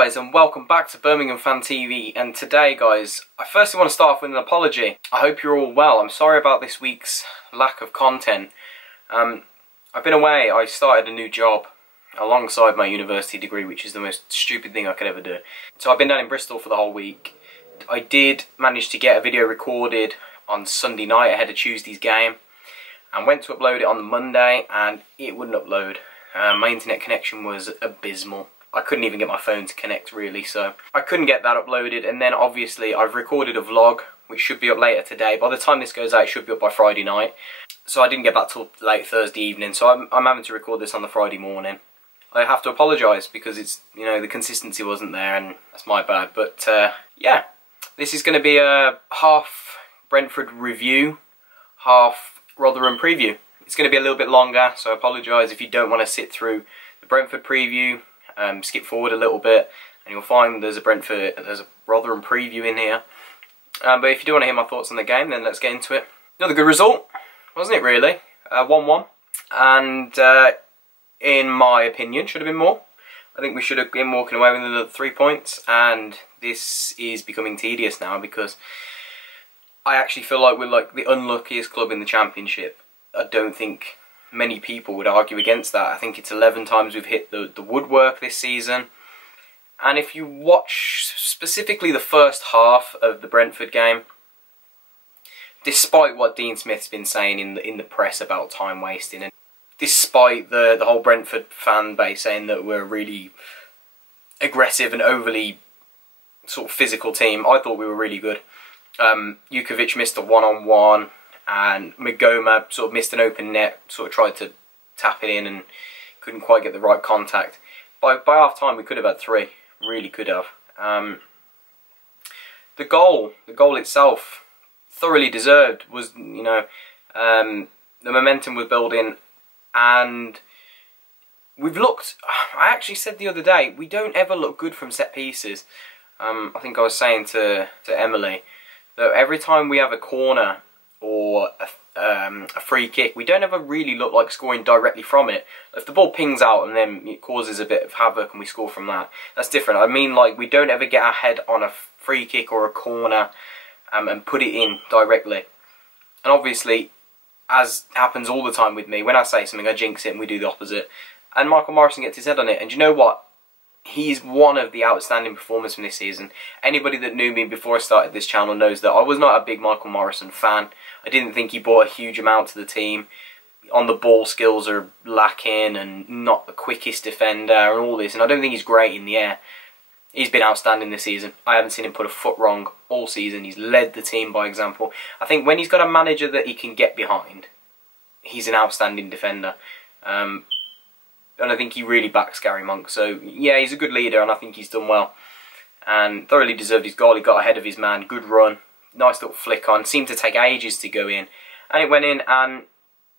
guys, and welcome back to Birmingham Fan TV. And today guys, I firstly want to start off with an apology. I hope you're all well. I'm sorry about this week's lack of content. I've been away. I started a new job alongside my university degree, which is the most stupid thing I could ever do. So I've been down in Bristol for the whole week. I did manage to get a video recorded on Sunday night ahead of Tuesday's game, and went to upload it on the Monday and it wouldn't upload. My internet connection was abysmal. I couldn't even get my phone to connect really, so I couldn't get that uploaded. And then obviously I've recorded a vlog which should be up later today. By the time this goes out, it should be up by Friday night. So I didn't get that till late Thursday evening, so I'm having to record this on the Friday morning. I have to apologise because it's, you know, the consistency wasn't there and that's my bad. But yeah, this is going to be a half Brentford review, half Rotherham preview. It's going to be a little bit longer, so I apologise if you don't want to sit through the Brentford preview. Skip forward a little bit and you'll find there's a Rotherham preview in here. But if you do want to hear my thoughts on the game, then let's get into it. Another good result, wasn't it really? 1-1. And in my opinion, should have been more. I think we should have been walking away with another 3 points, and this is becoming tedious now because I actually feel like we're like the unluckiest club in the Championship. I don't think many people would argue against that. I think it's 11 times we've hit the woodwork this season. And if you watch specifically the first half of the Brentford game, despite what Dean Smith's been saying in the press about time wasting, and despite the whole Brentford fan base saying that we're a really aggressive and overly sort of physical team, I thought we were really good. Jukovic missed a one-on-one, and Magoma sort of missed an open net, sort of tried to tap it in and couldn't quite get the right contact. By half time we could have had 3, really could have. The goal itself, thoroughly deserved. Was, you know, the momentum was building, and we've looked. I actually said the other day, we don't ever look good from set pieces. I think I was saying to Emily that every time we have a corner or a free kick, we don't ever really look like scoring directly from it. If the ball pings out and then it causes a bit of havoc and we score from that, that's different. I mean, like, we don't ever get our head on a free kick or a corner and put it in directly. And obviously, as happens all the time with me, when I say something I jinx it and we do the opposite. And Michael Morrison gets his head on it, and you know what? He's one of the outstanding performers from this season. Anybody that knew me before I started this channel knows that I was not a big Michael Morrison fan. I didn't think he brought a huge amount to the team. On the ball, skills are lacking and not the quickest defender and all this. And I don't think he's great in the air. He's been outstanding this season. I haven't seen him put a foot wrong all season. He's led the team by example. I think when he's got a manager that he can get behind, he's an outstanding defender. And I think he really backs Gary Monk. So, yeah, he's a good leader, and I think he's done well. And thoroughly deserved his goal. He got ahead of his man. Good run. Nice little flick on. Seemed to take ages to go in. And it went in, and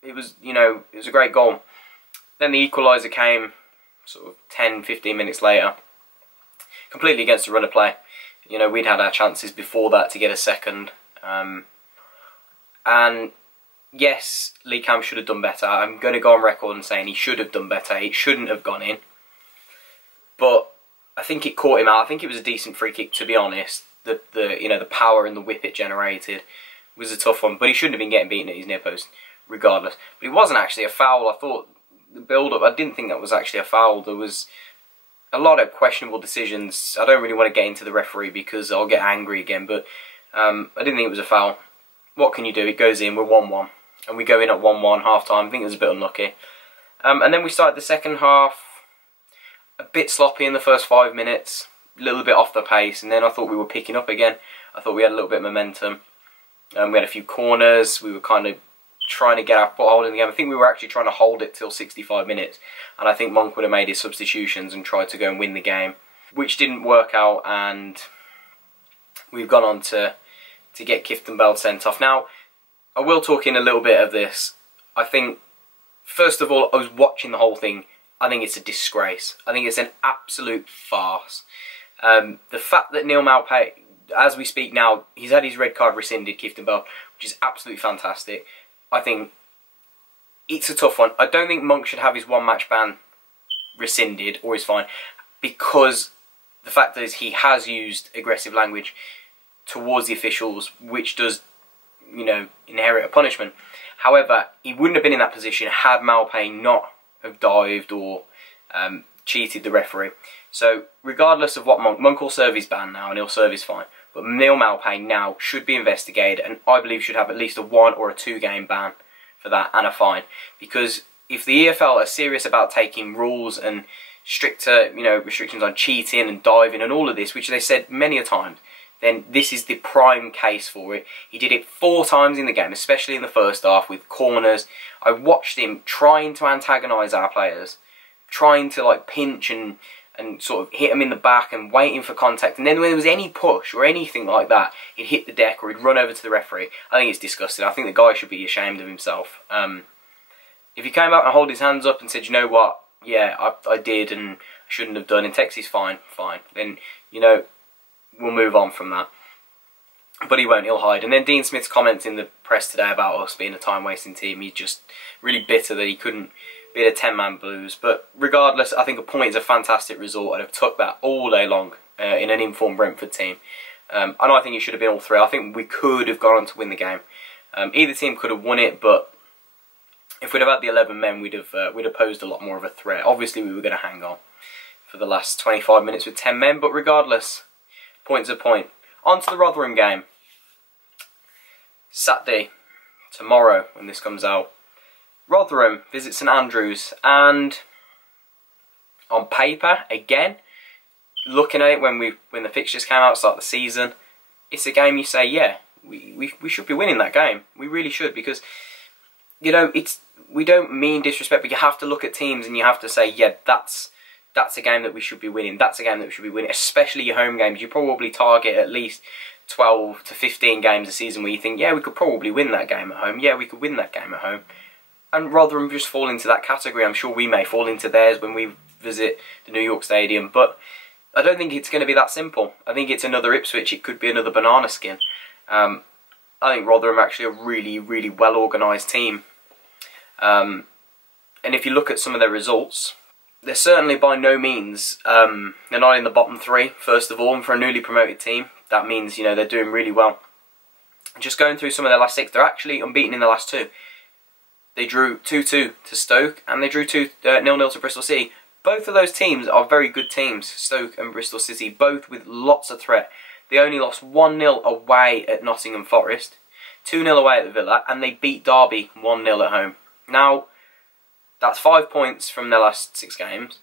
it was, you know, it was a great goal. Then the equaliser came sort of 10, 15 minutes later. Completely against the run of play. You know, we'd had our chances before that to get a second. And yes, Lee Camp should have done better. I'm going to go on record and saying he should have done better. It shouldn't have gone in. But I think it caught him out. I think it was a decent free kick, to be honest. The power and the whip it generated was a tough one. But he shouldn't have been getting beaten at his near post, regardless. But it wasn't actually a foul. I thought the build-up, I didn't think that was actually a foul. There was a lot of questionable decisions. I don't really want to get into the referee because I'll get angry again. But I didn't think it was a foul. What can you do? It goes in. We're 1-1. And we go in at 1-1 half-time. I think it was a bit unlucky. And then we started the second half a bit sloppy in the first 5 minutes. A little bit off the pace. And then I thought we were picking up again. I thought we had a little bit of momentum. We had a few corners. We were kind of trying to get our foothold in the game. I think we were actually trying to hold it till 65 minutes. And I think Monk would have made his substitutions and tried to go and win the game, which didn't work out. And we've gone on to get Clifton Bell sent off. Now, I will talk in a little bit of this. I think, first of all, I was watching the whole thing. I think it's a disgrace. I think it's an absolute farce. The fact that Neil Maupay, as we speak now, he's had his red card rescinded, Clifton Bell, which is absolutely fantastic. I think it's a tough one. I don't think Monk should have his one-match ban rescinded or his fine, because the fact is he has used aggressive language towards the officials, which does, you know, inherit a punishment. However, he wouldn't have been in that position had Malpain not have dived or cheated the referee. So regardless of what Monk will serve his ban now and he'll serve his fine, but Neil Malpain now should be investigated, and I believe should have at least a 1 or a 2 game ban for that and a fine. Because if the EFL are serious about taking rules and stricter, you know, restrictions on cheating and diving and all of this, which they said many a time, then this is the prime case for it. He did it 4 times in the game, especially in the first half with corners. I watched him trying to antagonise our players, trying to like pinch and sort of hit them in the back and waiting for contact. And then when there was any push or anything like that, he'd hit the deck or he'd run over to the referee. I think it's disgusting. I think the guy should be ashamed of himself. If he came out and hold his hands up and said, you know what, yeah, I did and I shouldn't have done, and takes his fine, then, you know, we'll move on from that. But he won't, he'll hide. And then Dean Smith's comments in the press today about us being a time-wasting team, he's just really bitter that he couldn't be a 10-man Blues. But regardless, I think a point is a fantastic result. I'd have took that all day long in an informed Brentford team. And I think it should have been all 3. I think we could have gone on to win the game. Either team could have won it, but if we'd have had the 11 men, we'd have posed a lot more of a threat. Obviously, we were going to hang on for the last 25 minutes with 10 men, but regardless, point's a point. On to the Rotherham game. Saturday, tomorrow, when this comes out, Rotherham visit St Andrews, and on paper, again, looking at it when the fixtures came out at the start of the season, it's a game you say, yeah, we should be winning that game. We really should, because, you know, we don't mean disrespect, but you have to look at teams and you have to say, yeah, that's a game that we should be winning. That's a game that we should be winning, especially your home games. You probably target at least 12 to 15 games a season where you think, yeah, we could probably win that game at home. Yeah, we could win that game at home. And Rotherham just fall into that category. I'm sure we may fall into theirs when we visit the New York Stadium, but I don't think it's going to be that simple. I think it's another Ipswich. It could be another banana skin. I think Rotherham are actually a really, really well organised team. And if you look at some of their results, they're certainly by no means, they're not in the bottom 3, first of all, and for a newly promoted team, that means, you know, they're doing really well. Just going through some of their last 6, they're actually unbeaten in the last 2. They drew 2-2 to Stoke, and they drew 0-0 to Bristol City. Both of those teams are very good teams, Stoke and Bristol City, both with lots of threat. They only lost 1-0 away at Nottingham Forest, 2-0 away at the Villa, and they beat Derby 1-0 at home. Now, that's 5 points from their last 6 games.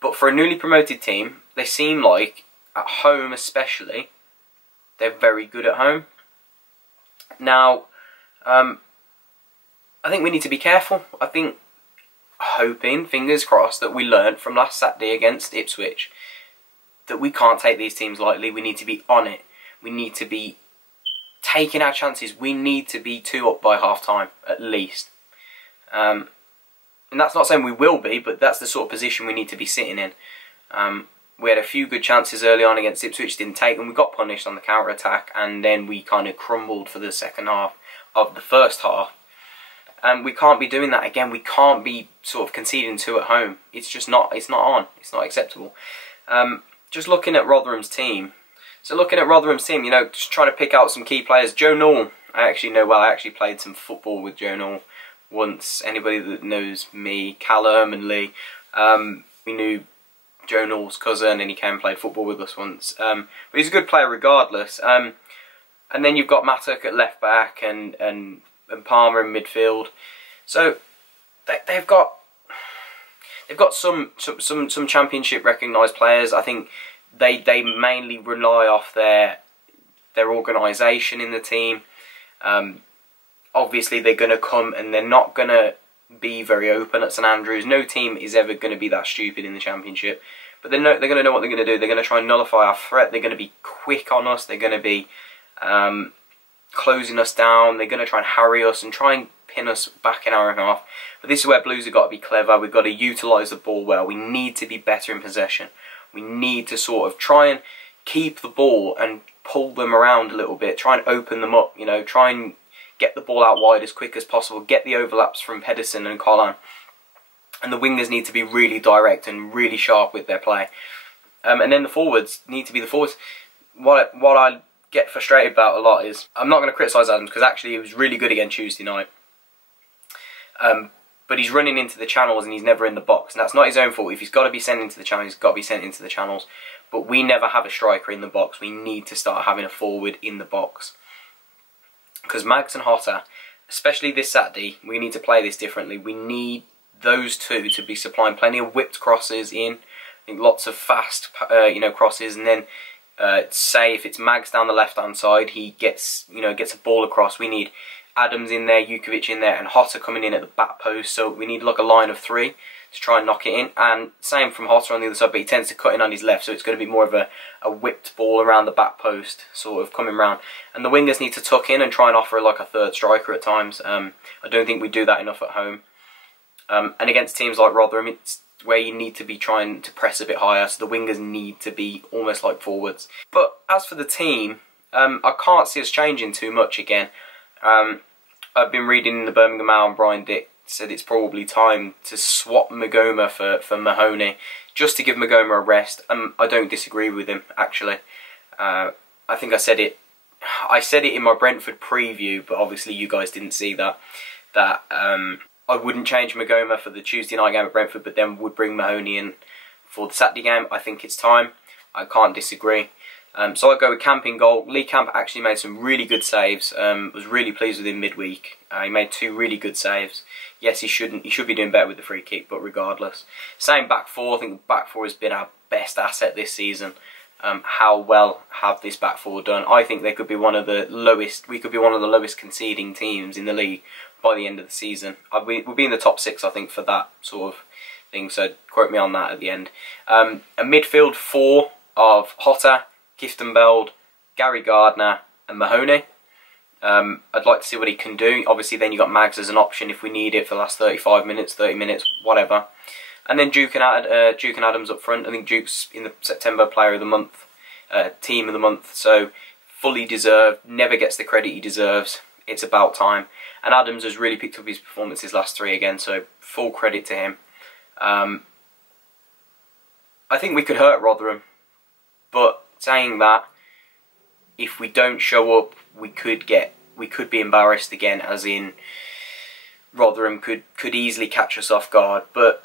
But for a newly promoted team, they seem like, at home especially, they're very good at home. Now, I think we need to be careful. I think, hoping, fingers crossed, that we learnt from last Saturday against Ipswich that we can't take these teams lightly. We need to be on it. We need to be taking our chances. We need to be 2 up by half-time, at least. And that's not saying we will be, but that's the sort of position we need to be sitting in. We had a few good chances early on against Ipswich, didn't take them. We got punished on the counter-attack, and then we kind of crumbled for the second half of the first half. And we can't be doing that again. We can't be sort of conceding 2 at home. It's just not, it's not on. It's not acceptable. Just looking at Rotherham's team. So looking at Rotherham's team, you know, just trying to pick out some key players. Joe Newell, I actually know well. I actually played some football with Joe Newell once. Anybody that knows me, Callum and Lee, we knew Joe Newell's cousin, and he came and played football with us once. But he's a good player regardless. And then you've got Mattock at left back and Palmer in midfield. So they've got some championship recognised players. I think they mainly rely off their organisation in the team. Obviously they're going to come and they're not going to be very open at St Andrews. No team is ever going to be that stupid in the championship. But they're going to know what they're going to do. They're going to try and nullify our threat. They're going to be quick on us. They're going to be closing us down. They're going to try and harry us and try and pin us back in our own half. But this is where Blues have got to be clever. We've got to utilise the ball well. We need to be better in possession. We need to sort of try and keep the ball and pull them around a little bit. Try and open them up, you know, try and get the ball out wide as quick as possible. Get the overlaps from Pedersen and Colin. And the wingers need to be really direct and really sharp with their play. And then the forwards need to be the forwards. What I get frustrated about a lot is, I'm not going to criticise Adams, because actually he was really good again Tuesday night. But he's running into the channels and he's never in the box. And that's not his own fault. If he's got to be sent into the channels, he's got to be sent into the channels. But we never have a striker in the box. We need to start having a forward in the box. Because Mags and Hotter, especially this Saturday, we need to play this differently. We need those two to be supplying plenty of whipped crosses in. I think lots of fast crosses. And then say if it's Mags down the left-hand side, he gets a ball across. We need Adams in there, Jukovic in there, and Hotter coming in at the back post. So we need like a line of three to try and knock it in. And same from Hotter on the other side, but he tends to cut in on his left, so it's going to be more of a whipped ball around the back post, sort of coming round. And the wingers need to tuck in and try and offer like a third striker at times. I don't think we do that enough at home. And against teams like Rotherham, it's where you need to be trying to press a bit higher, so the wingers need to be almost like forwards. But as for the team, I can't see us changing too much again. I've been reading in the Birmingham City, and Brian Dick said it's probably time to swap Magoma for Mahoney, just to give Magoma a rest. I don't disagree with him, actually. I think I said it in my Brentford preview, but obviously you guys didn't see that. I wouldn't change Magoma for the Tuesday night game at Brentford, but then would bring Mahoney in for the Saturday game. I think it's time. I can't disagree. So I go with Camp in goal. Lee Camp actually made some really good saves. Was really pleased with him midweek. He made 2 really good saves. Yes, he should be doing better with the free kick, but regardless. Same back four. I think the back four has been our best asset this season. How well have this back four done? I think they could be one of the lowest. We could be one of the lowest conceding teams in the league by the end of the season. We'll be in the top 6, I think, for that sort of thing. So quote me on that at the end. A midfield 4 of Hotter, Kieftenbeld, Gary Gardner and Mahoney. I'd like to see what he can do. Obviously then you've got Mags as an option if we need it for the last 35 minutes, 30 minutes, whatever. And then Duke and Adams up front. I think Duke's in the September Player of the Month, Team of the Month, so fully deserved, never gets the credit he deserves. It's about time. And Adams has really picked up his performances last 3 again, so full credit to him. I think we could hurt Rotherham, but saying that, if we don't show up, we could be embarrassed again, as in Rotherham could easily catch us off guard. But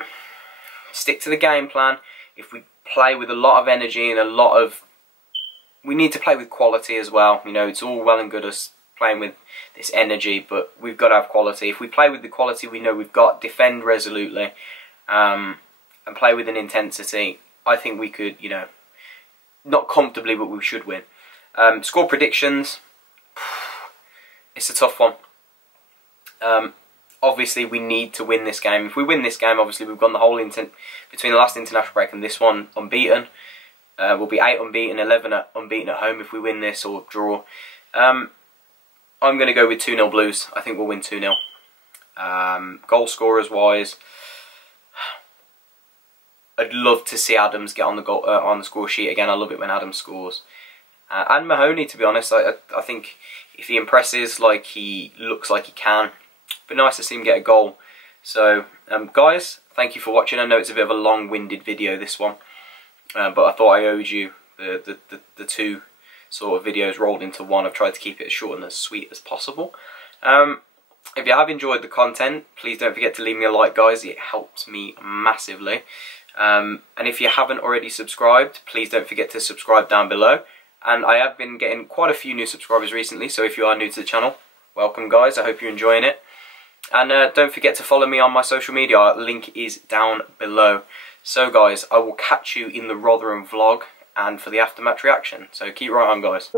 stick to the game plan. If we play with a lot of energy and we need to play with quality as well. You know, it's all well and good us playing with this energy, but we've got to have quality. If we play with the quality we know we've got, defend resolutely, and play with an intensity, I think we could, not comfortably, but we should win. Score predictions, it's a tough one. Obviously we need to win this game. If we win this game, obviously we've gone the whole between the last international break and this one unbeaten. We'll be 8 unbeaten, 11 unbeaten at home if we win this or draw. I'm going to go with 2-0 Blues. I think we'll win 2-0. Goal scorers wise, I'd love to see Adams get on the score sheet again. I love it when Adams scores. And Mahoney, to be honest, I think if he impresses like he looks like he can, it'd be nice to see him get a goal. So, guys, thank you for watching. I know it's a bit of a long-winded video, this one, but I thought I owed you the 2 sort of videos rolled into one. I've tried to keep it as short and as sweet as possible. If you have enjoyed the content, please don't forget to leave me a like, guys. It helps me massively. And if you haven't already subscribed, please don't forget to subscribe down below. And I have been getting quite a few new subscribers recently, so if you are new to the channel, welcome, guys. I hope you're enjoying it. And don't forget to follow me on my social media. Link is down below. So, guys, I will catch you in the Rotherham vlog and for the aftermatch reaction. So keep right on, guys.